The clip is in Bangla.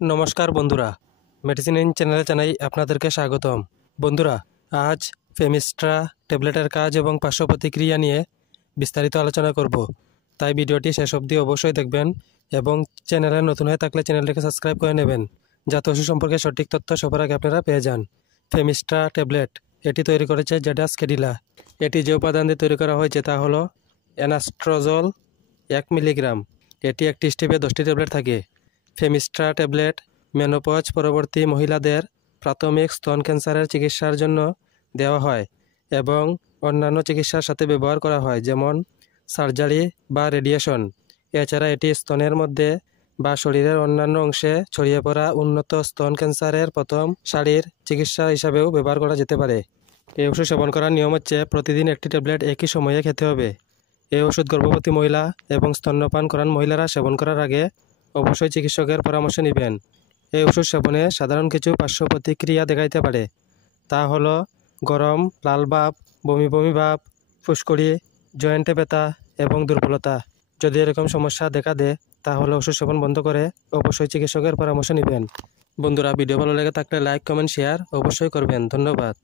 নমস্কার বন্ধুরা, মেডিসিন ইন চ্যানেলে জানাই আপনাদেরকে স্বাগতম। বন্ধুরা, আজ ফেমিস্ট্রা ট্যাবলেটের কাজ এবং পার্শ্ব প্রতিক্রিয়া নিয়ে বিস্তারিত আলোচনা করব, তাই ভিডিওটি শেষ অবধি অবশ্যই দেখবেন এবং চ্যানেলে নতুন হয়ে থাকলে চ্যানেলটিকে সাবস্ক্রাইব করে নেবেন, যাতে ওষুধ সম্পর্কে সঠিক তথ্য সবার আগে আপনারা পেয়ে যান। ফেমিস্ট্রা ট্যাবলেট এটি তৈরি করেছে জেডাস কেডিলা। এটি যে উপাদান দিয়ে তৈরি করা হয়েছে তা হলো অ্যানাস্ট্রোজল 1 মিলিগ্রাম। এটি একটি স্টিপে 10টি ট্যাবলেট থাকে। ফেমিস্ট্রা ট্যাবলেট মেনোপজ পরবর্তী মহিলাদের প্রাথমিক স্তন ক্যান্সারের চিকিৎসার জন্য দেওয়া হয় এবং অন্যান্য চিকিৎসার সাথে ব্যবহার করা হয়, যেমন সার্জারি বা রেডিয়েশন। এছাড়া এটি স্তনের মধ্যে বা শরীরের অন্যান্য অংশে ছড়িয়ে পড়া উন্নত স্তন ক্যান্সারের প্রথম সারির চিকিৎসা হিসাবেও ব্যবহার করা যেতে পারে। এই ওষুধ সেবন করার নিয়ম হচ্ছে প্রতিদিন একটি ট্যাবলেট একই সময়ে খেতে হবে। এই ওষুধ গর্ভবতী মহিলা এবং স্তন্যপান করান মহিলারা সেবন করার আগে অবশ্যই চিকিৎসকের পরামর্শ নেবেন। এই ওষুধ সেবনে সাধারণ কিছু পার্শ্ব প্রতিক্রিয়া দেখাইতে পারে, তা হলো গরম, লাল ভাব, বমি বমি ভাব, ফুসকুড়ি, জয়েন্টে ব্যথা এবং দুর্বলতা। যদি এরকম সমস্যা দেখা দেয় তাহলে ওষুধ সেবন বন্ধ করে অবশ্যই চিকিৎসকের পরামর্শ নেবেন। বন্ধুরা, ভিডিও ভালো লেগে থাকলে লাইক, কমেন্ট, শেয়ার অবশ্যই করবেন। ধন্যবাদ।